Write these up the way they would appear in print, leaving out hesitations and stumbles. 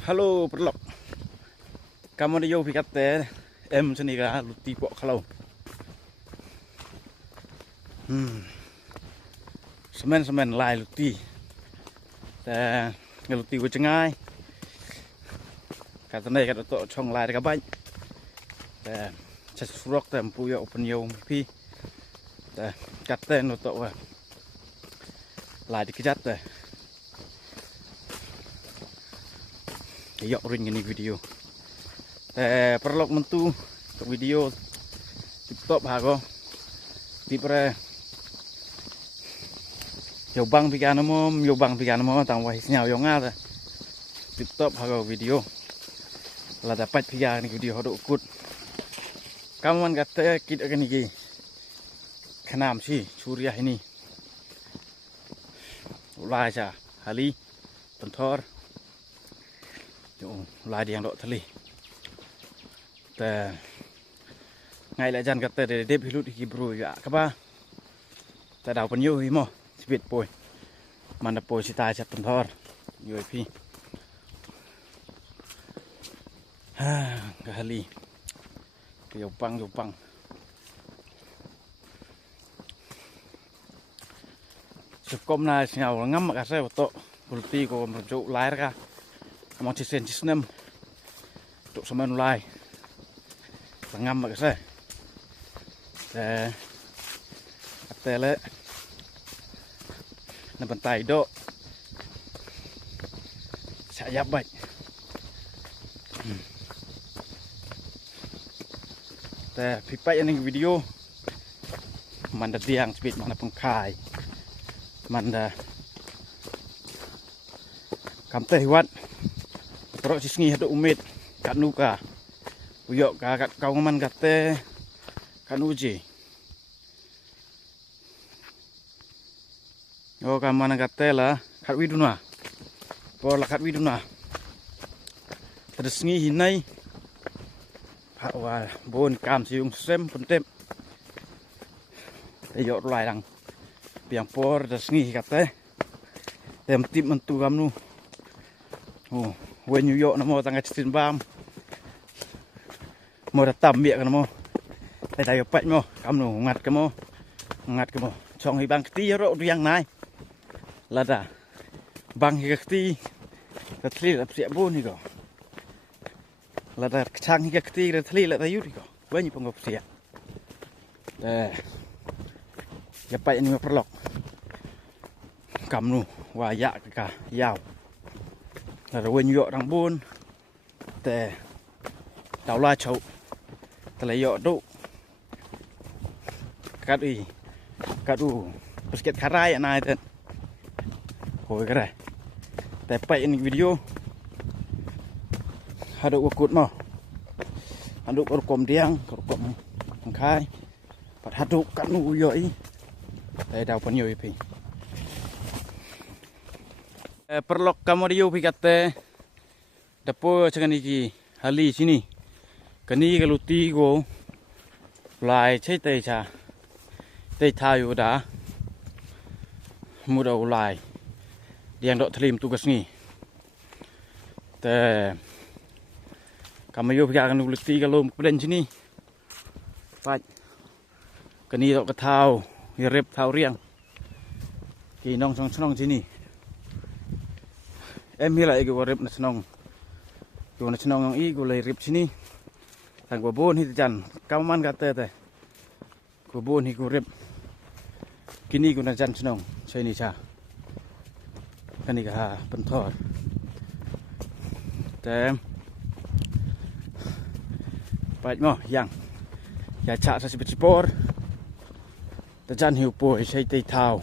Halo perlok. Kamu đi vô pikat te em sini ka luti pok kalau. Semen lai luti. Te luti ku cengai. Kata nei kata tok chong lai ka bai. Te chas frok te mpu yo open yo pi. Te kata no tok wa. Lai dikejat te. Yok ring ini video. Perlok mentu untuk video TikTok hago. Tipre yobang pikan mo tang wahis nyau yo nga TikTok hago video. Lah dapat pikan video hodok kut. Kamu man kata kita kan iki. Kenam sih suriah ini. Ulai cha hali pentor. Lai diang dok thli. Te ngay lại dàn kata để đẹp hilut hi bro ya các ba. Ta đào phần yêu hi mo, speed boy. Mà đập boy si tai chặt phần thor. UAP. Cái hali. Cái dầu băng. Sụp com này ngào ngắm mà cả xe to. Ulti ko merujuk lai ra. Among cisen cisnem. Tuk semen lai. Ngam mak saya. Atele na bantai do. Saya baik. Pipa yang video manda diang speed mana pengkai. Manda kamte hiwat. Terus sisngi hadu umit kat nuka. Uyok kat kau ngaman kate kan uji. Oh kaman kate lah kat widuna. Pola kat widuna. Terus ngi hinai. Pak wal bon kam siung sem pentem. Uyok lai lang. Piang por terus ngi kate. Tem tip mentu kamnu. Oh, when New York namo tangga citin bam. Mau datang biak kan mo. Tay pat mo, kamu ngat ke mo. Chong hi bang kti ro riang nai. Lada. Bang hi kti. Thli la siap bon ni ko. Lada chang hi kti la thli la tayu ni ko. Banyak pengop siap. Ya pat ini perlok. Kamu wa ya ka yau. Là rồi nhọ đang buôn để đào la chậu để lấy nhọ đủ cắt đủ basket karai này thế hồi cái này để quay những video hạt đậu cột mà hạt đậu có cồn diang có cồn khai và hạt đậu cắt đủ vậy để đào phần nhiều thì perlok kamu dia pikate dapo jangan iki hali sini kani kalau tigo lai cai tei cha tei thayu da muda ulai diang dok thlim tugas ni te kamu yo pikakan ulti kalau kuden sini pat kani dok kathau rep thau riang ki nong song sini. Em hi lại cái rip nasionong yang i gue lai rip sini thằng của bon hi jan cao man kata te của bon hi gue rip kini gue jan senong saya ni cha kani ka pentor tem baik mo yang ya cha sa sipor ta jan hiu poi sai tei thau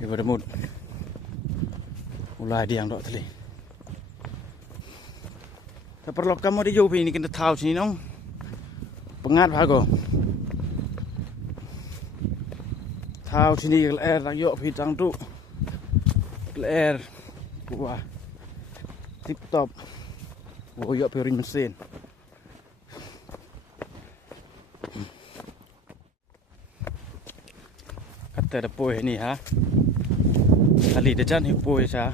i gue demut ulai diang dok thli. Perlu kamu di jauh ini kita tahu sini nong. Pengat bago. Tahu sini air tak yok pitang tu. Air buah tip top. Buah yok piring mesin. Kata ada poy ni ha. Kali dejan hipoi sa.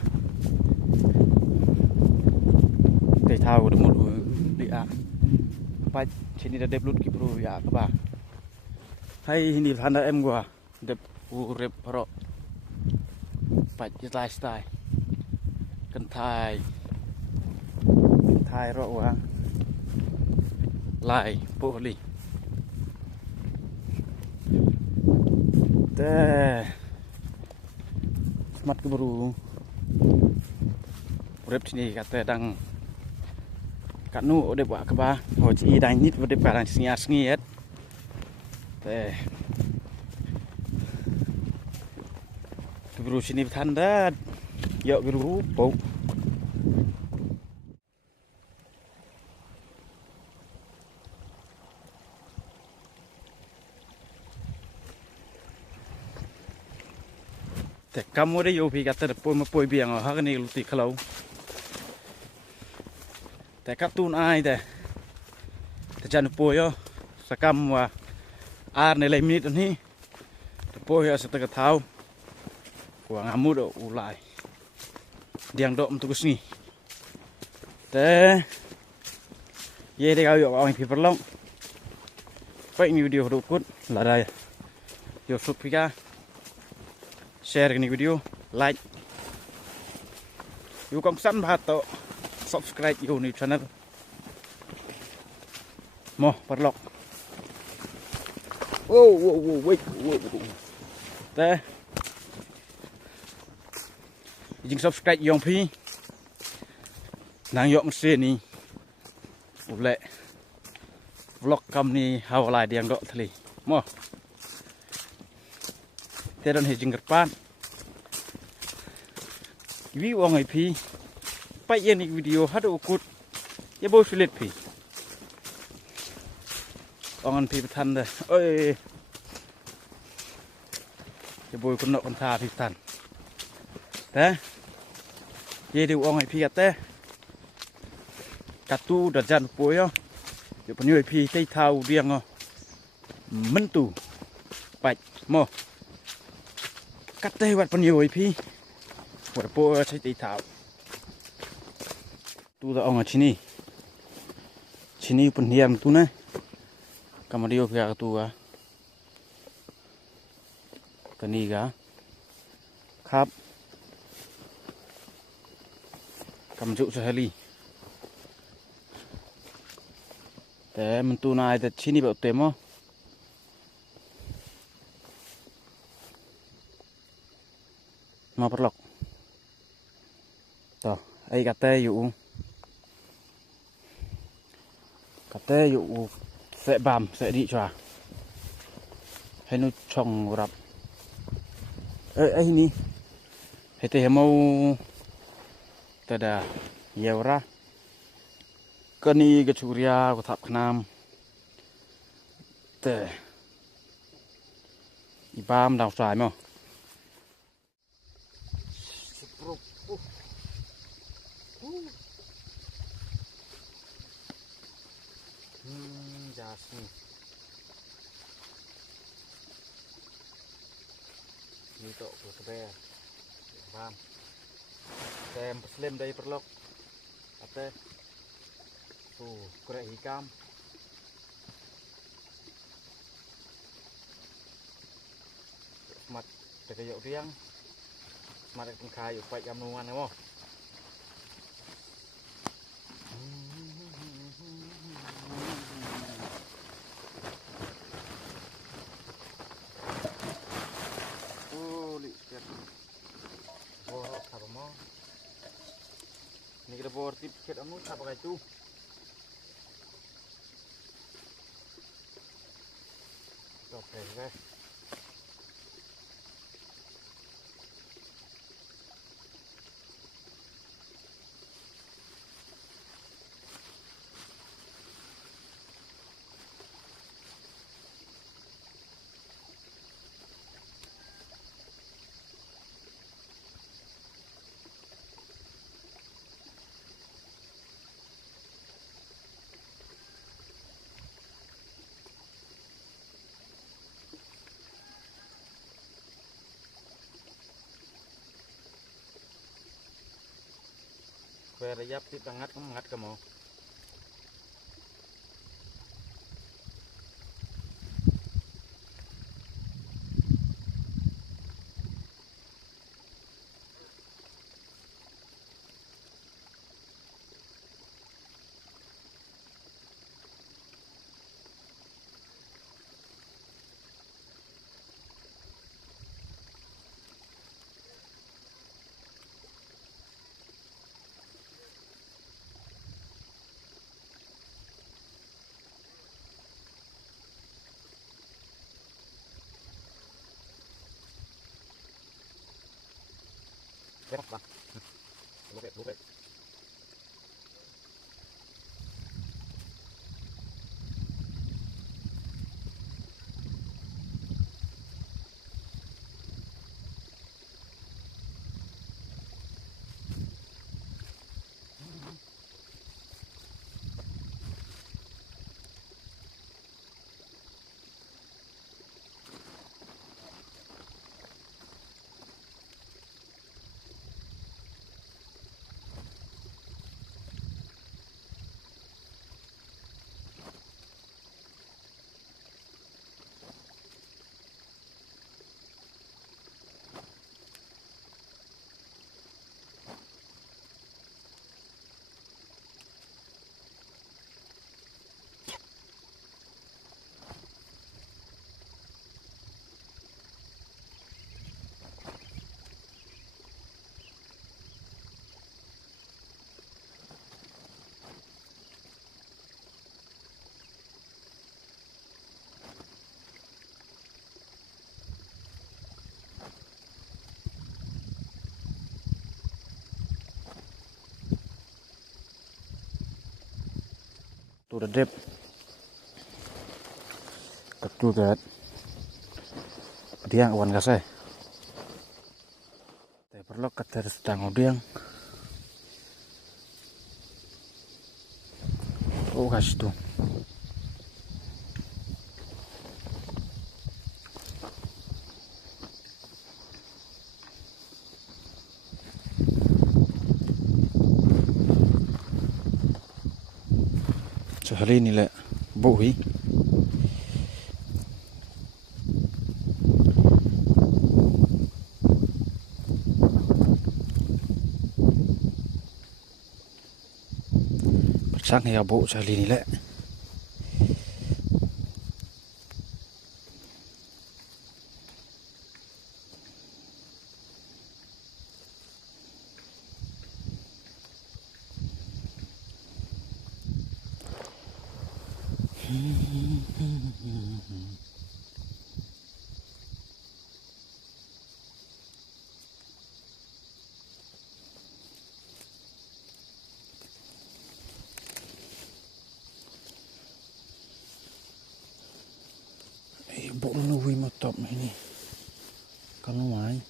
tahu udah mulu dia apa sini dah deblut kipru ya apa hai ini handa em gua dep urip pro pat style kan thai ro wa lai po li te smart keburu urip sini kata dang kat nu ode buat ke ba ho chi dang nit ode barang sengiat teh keburu sini tanda yok keburu bau teh kamu deh yo pi kata poi ma poi biang ha kan ni luti kalauแต่กับตูนอายแต่จันป่วยสกรรมว่าอาในเลยมินิตนี้ป่วยสตกเท้ากว่างามุดอุไลเดียงดอกมันตุกสงีแต่เย่ได้เอาอยู่เอาให้พี่ปลงไปมีวิดีโอดูกุดหลายได้ยกสุดพี่กาแชร์กันในวิดีโอไลค์อยู่กองสั้นบาทโตsubscribeอยู่ในช่องโมปลอกโอ้โหแต่ยิง subscribe ยองพี่นางยกมันเสียนี่อุเล่ vlog คำนี้หาวลายเดียงดอกทะเลโมแต่ตอนเห็นจิงกระปานวิวงไอพี่ไปเย็นอีกวิดีโอฮัดอุกุดอย่าโบสุเล็ดพี่อองอันพี่ประทันเลยเอ้ยอย่าโบคนนอกคนทาพี่ประทันแต่เย่ดูอองไอพี่กัดแต่กัดตู้ดัดจันป่วยอ่ะเดี๋ยวพนุไอพี่ใช้เท้าเรียงอ่ะมันตู้ไปโมกัดแต่วัดพนุไอพี่วัดป่วยใช้ตีเท้าtu dah orang sini pun diam tu na, kemudian pihak tu ah, keniga, kap, kamjuk sehari,แต่มันtu na ada sini bau temo, ma perlok, toh, ai kataอยู่kata yuk sẽ bám sẽ đi cho hay nó trồng rập ấy ní hay thì mau tada nhiều ra cái ní cái churia của tháp nam tệ bám đào xoài mà jasni ni tok của tebe bam tem slim đây perlok ate tu korek hikam mat tegayok riang mat kan kayu pai jamuan mo ni kita bor tip ket anu tak pakai tu oke guys Kue rejap tip hangat kamu. Tu dah drip. Ketu kat diang awan kasih. Tapi perlu kata sedang diang. Oh kasih tu. Hari ni lah bui. Sáng ngày bộ hari ni lah. Bộ nuôi mà top này con nó ngoài.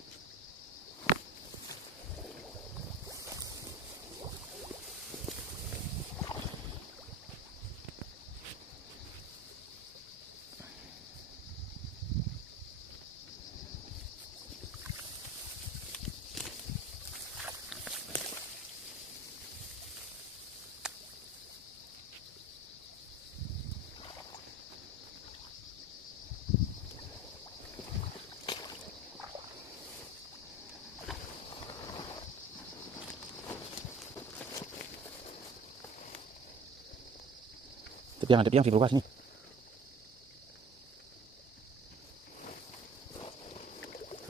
Ada yang di bawah sini.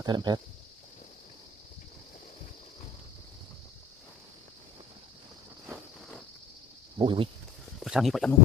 Ada lempet. Bui, besar ni pak anu.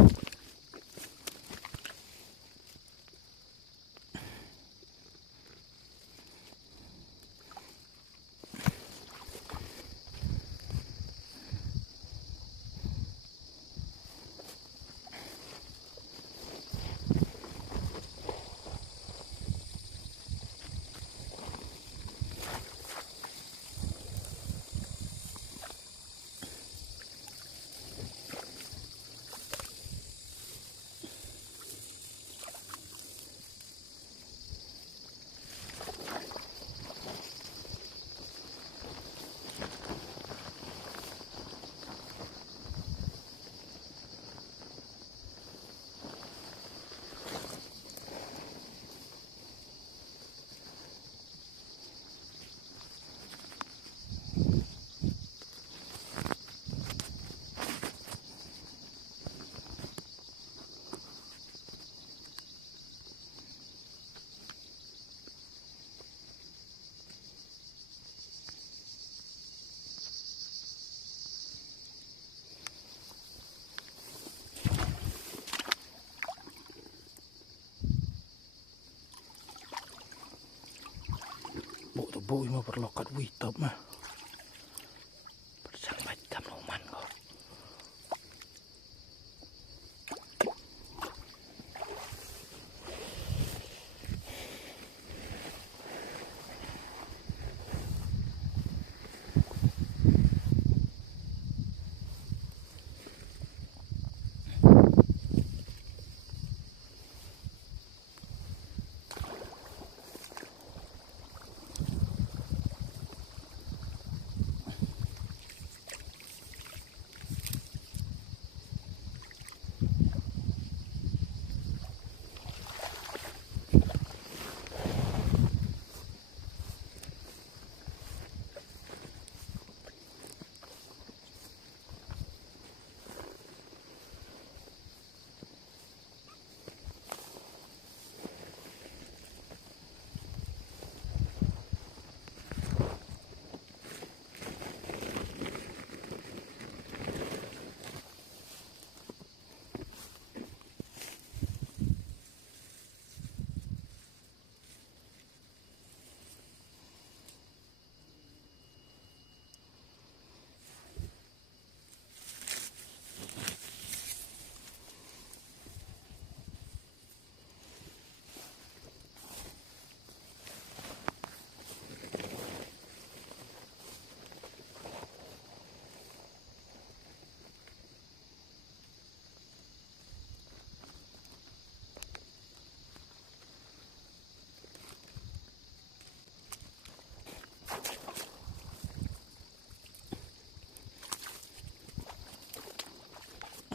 Bui mà bật lọt cắt quỷ tập mà.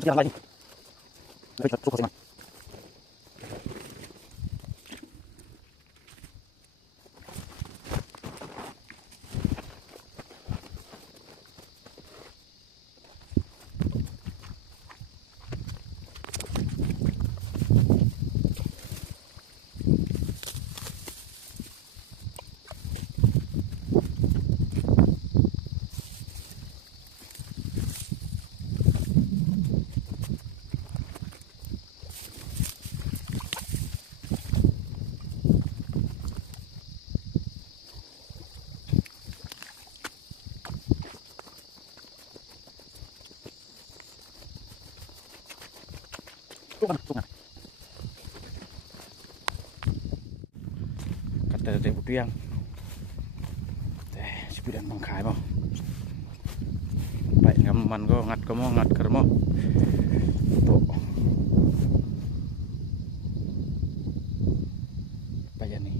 Yang lagi. Lebih cukup sih. Tungan. Kata dari diang. Sepidan mengkai mau. Baik ngaman ko ngat ko mo ngat ker mo. Tuh. Bayan nih.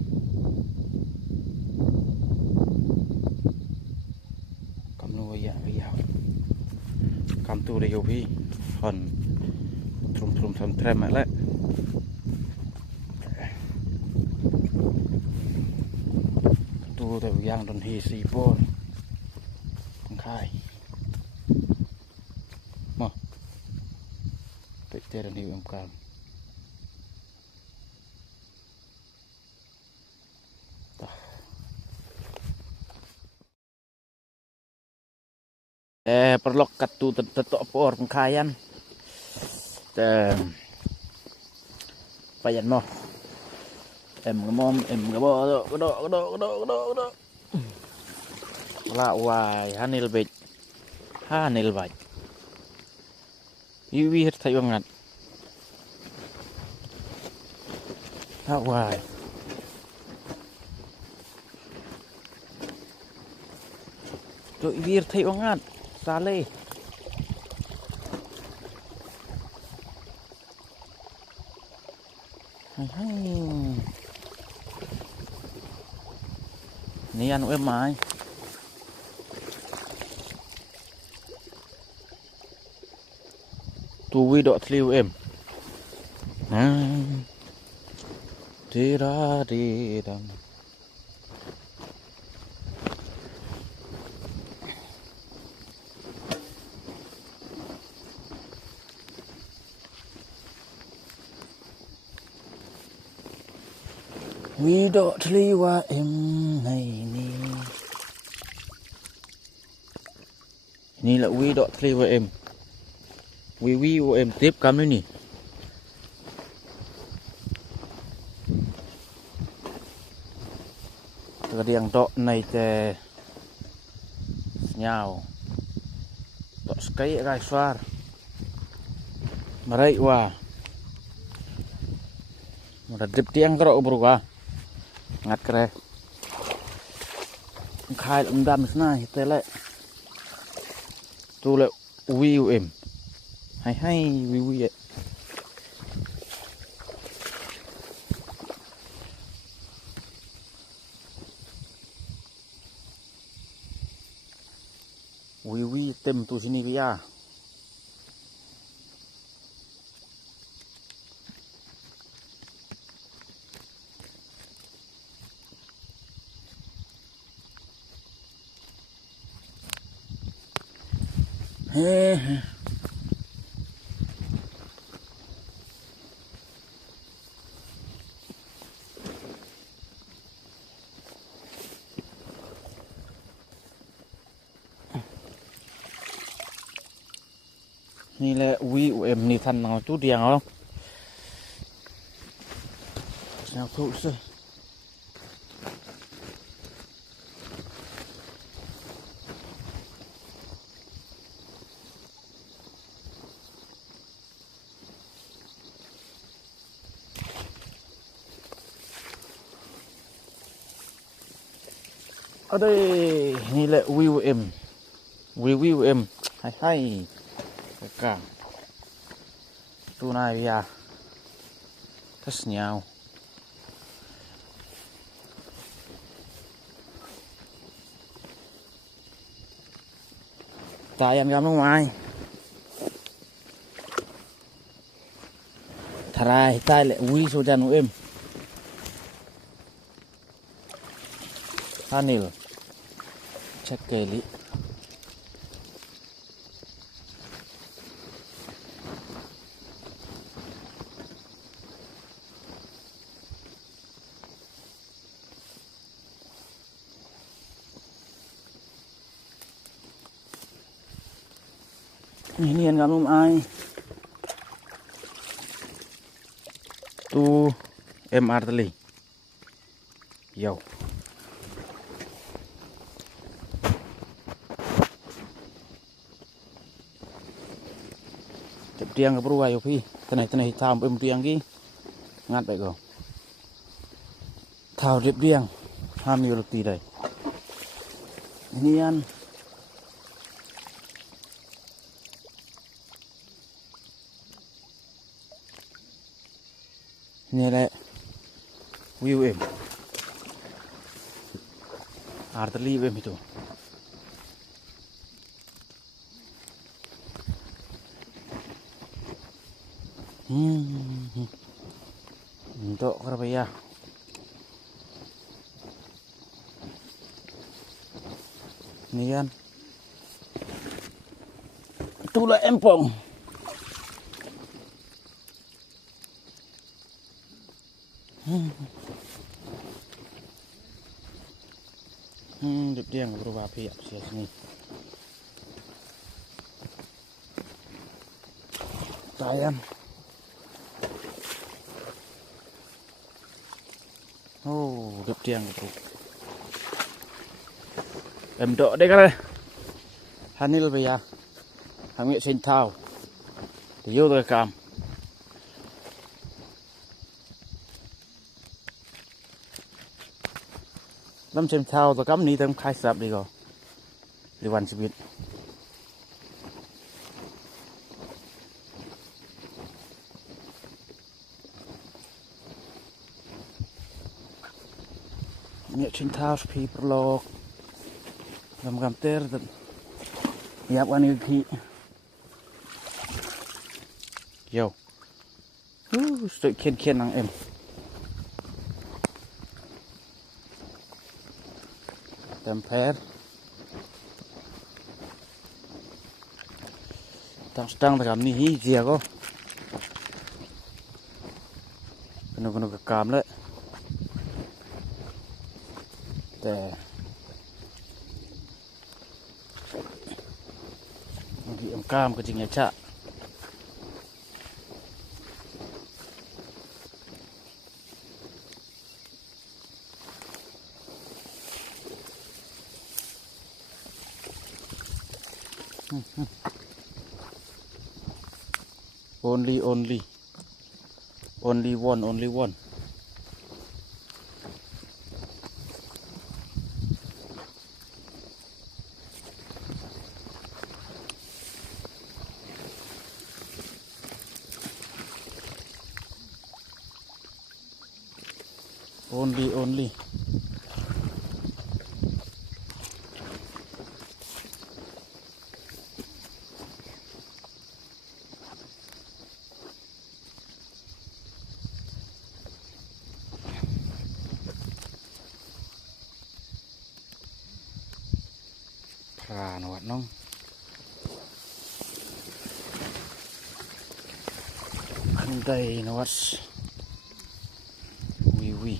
Kamu ya. Kamu tuh udah yopi. Hon. Trum thầm trem lại tu từ giang đồn hì xì bôn khai mà tự chơi đồn hì em cam perlok katu tetok por pengkayan payan mo em ngamom em ngabo do la wai hanil bait wi thay banget la wai tụi wir thay banget sale ni ăn em mai tu vi độ thliu em đi ra đi đằng vi độ thliu em này ni là vi độ thliu em vi của em tiếp cắm đấy nhỉ cái điện độ này thì nhau độ cái gai xoar mà đây qua mà đứt tiếng cái độ bự quá ngắt cái khai đam này thế lại tu lại vi của em hay vi vậy vi tem tu sini kiaนี่แหละวิวเอ็มนี่ทันเอาตู้เดียงเอาแนวทุกสิเอาได้นี่แหละวิวเอ็มวิวเอ็มให้cả tu này bây giờ rất nhiều tại ăn gam ở ngoài Thrai tai lệ ui số chân em. Hanil. Check kali. Ini yang kamu ai. Tu MR thli. Yo. Diang ke peruai opi, tenai thao em diang ki, ngat baik go. Thao diang, hamil lebih dah. Ini an, ini le, view em, artli em itu. Untuk berapa ya? Ini kan, itulah empong. Dia yang berubah api ya sini. Tayang. Oh, đẹp tiền của em độ đây cái Hanil bây giờ hàng nghệ sinh thao thì vô tôi cầm lâm xem thao tôi cắm ní tôi khai sập đi rồi đi hoàn sự biết nghệ sinh thao kballvlogs làm ter dan siap kan iki yo stoi kien nang em temper tang stang takam ni hi dia ko kena kekam le te em cam ke jingnya cak only one only pra nó nong andai nó wi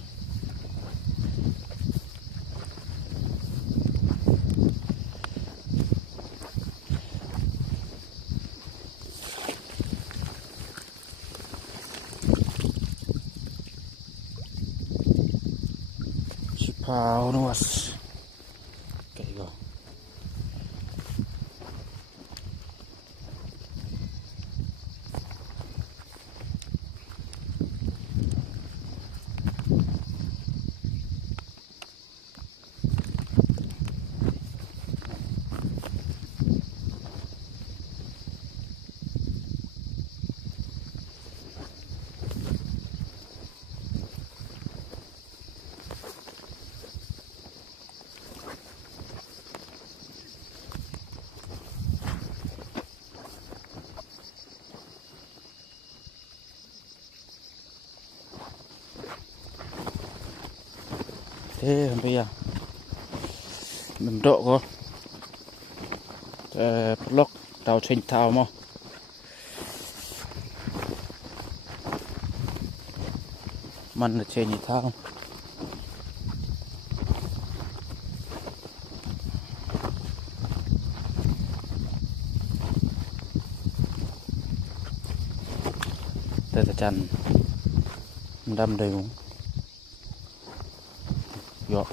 Sipau nuas kayak go thế không bây giờ mình độ có blog tàu trên tàu mà mình là trên như thao để ta chăn đâm đều dọ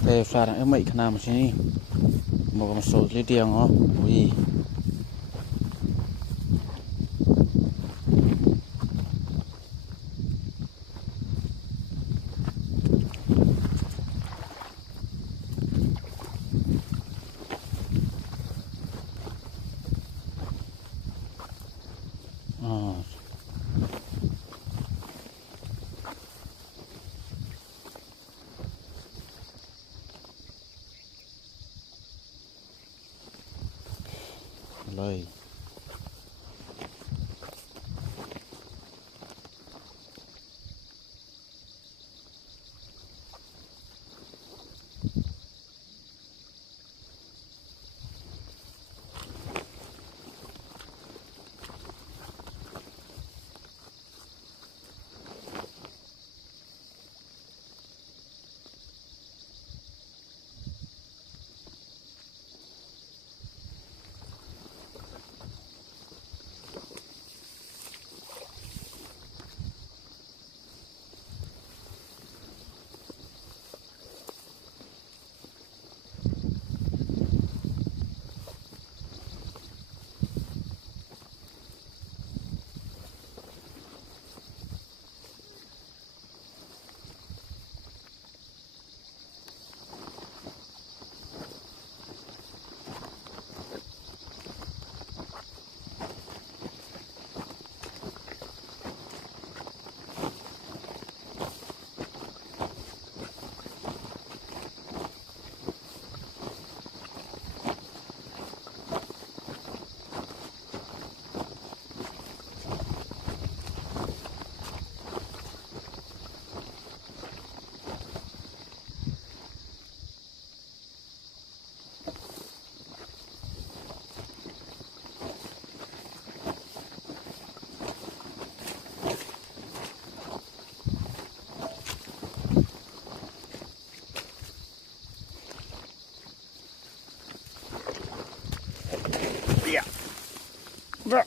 thế pha đang mấy khả năng mà chứ một số lý tiền hả ui lời Bro.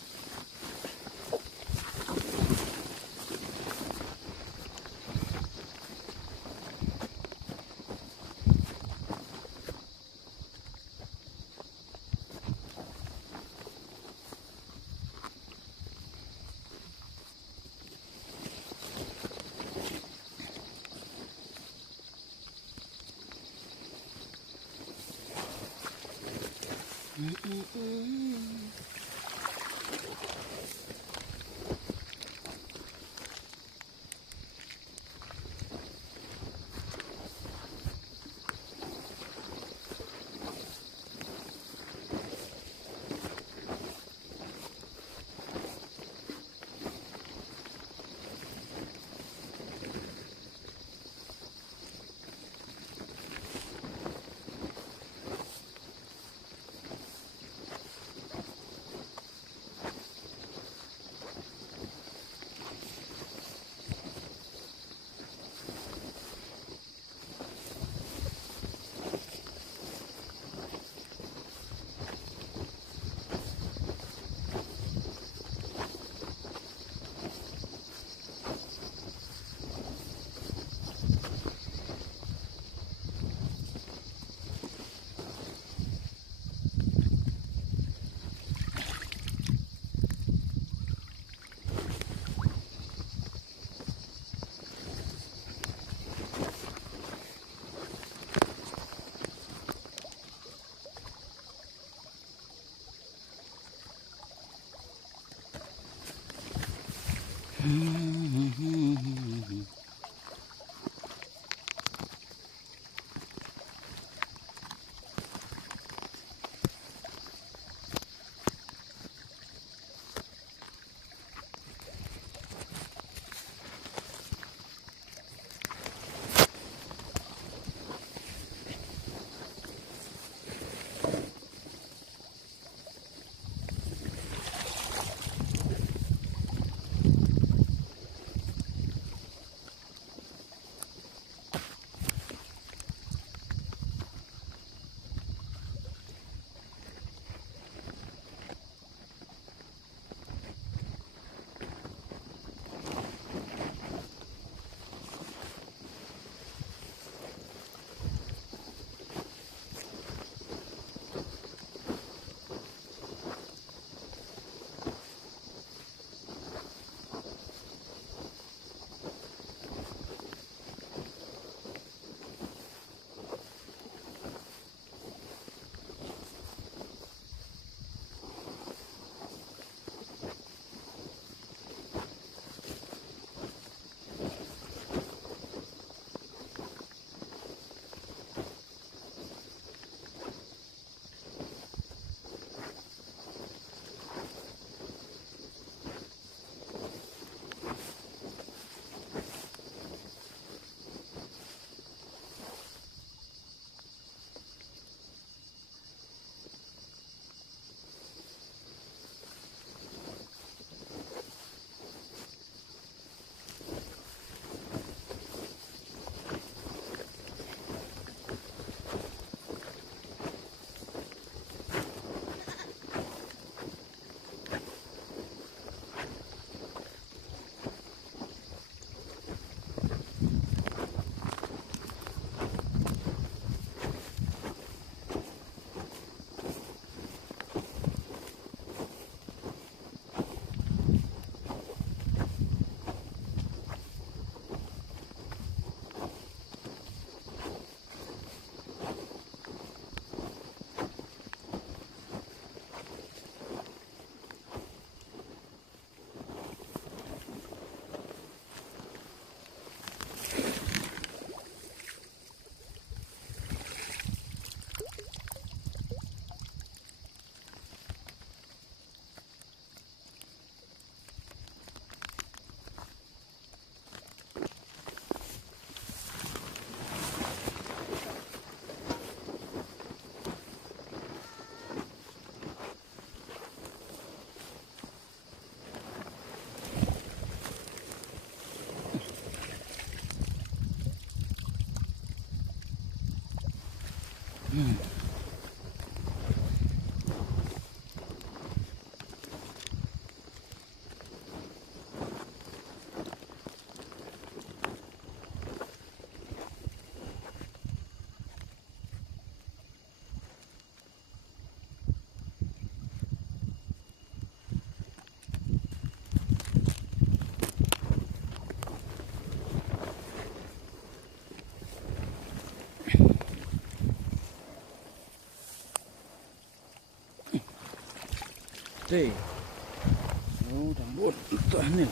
Teh. Oh, rambut tuh nih.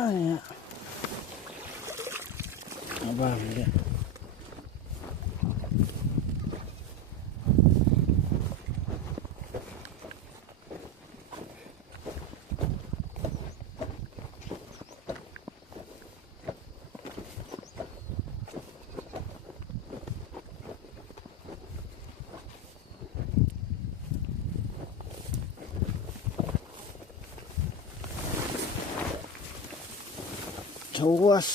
Ah ya. Abang dia. Cawas.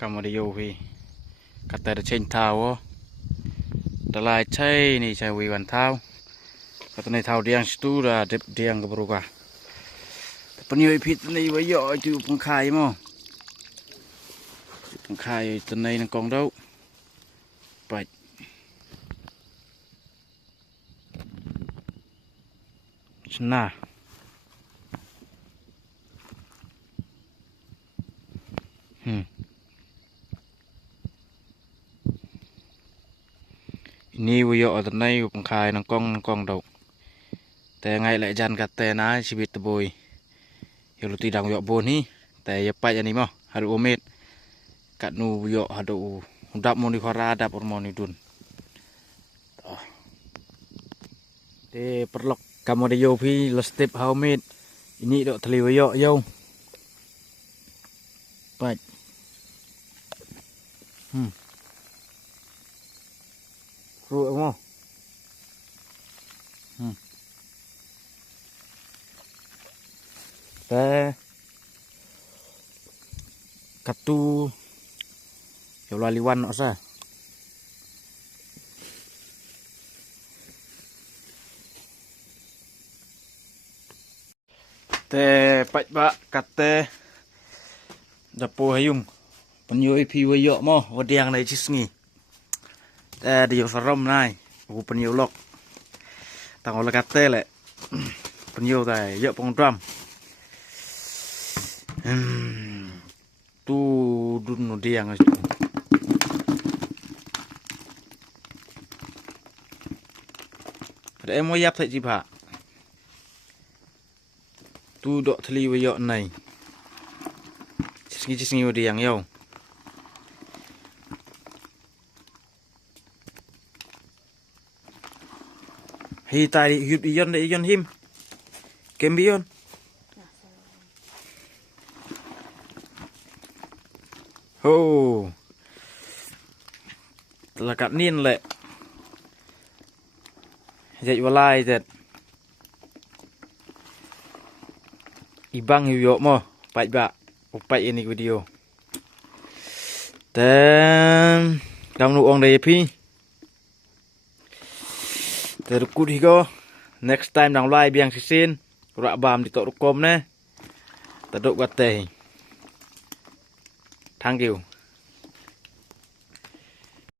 Kamu di Yovi kata ada chain tau dalai chai ni chai wiwan tau kata ni tau diang situ dah diang keberukah penyoi pit ni wayo itu pengkai mo pengkai tenai nang kong dau baik senah ini wayo tenai pengkai nang kong dauแต่ไงlại dàn cả tè ná chỉ biết bồi hiểu là tùy đồng dọ bồn hiแต่อย่าไปอันนี้มั้งหาดูเม็ดกัดนูยอหาดูดับมอนิคอราดับอร์มอนิดุนเดปลอกกามอดโยพี่ลสเต็ปเฮาเม็ดอันนี้ดอกทะเลวยอโยไปรู้มั้งแต่กัดตูเดี๋ยวลอยลิวันเอาซะ Te pach ba kate dapo hayung penyoi pi wayok mo wadiang nai cisngi. Te dia sarom nai ku penyoi lok. Tang ola kate le penyoi tai yok pong drum. Tu dun no diang itu. Ada emo yap tak jiba. Tu dok thli wayok nai. Cisngi wadiang yo. Hi tai hidup ion de ion him. Kembion. Oh. Telah kat nin le. Jadi walai tet. Ibang hiu mo, pai ba, upai ini video. Dan dam nu ong dai pi. Terukut higo. Next time dang lai biang sisin, rak bam di tok rukom ne. Taduk gate. Thank you.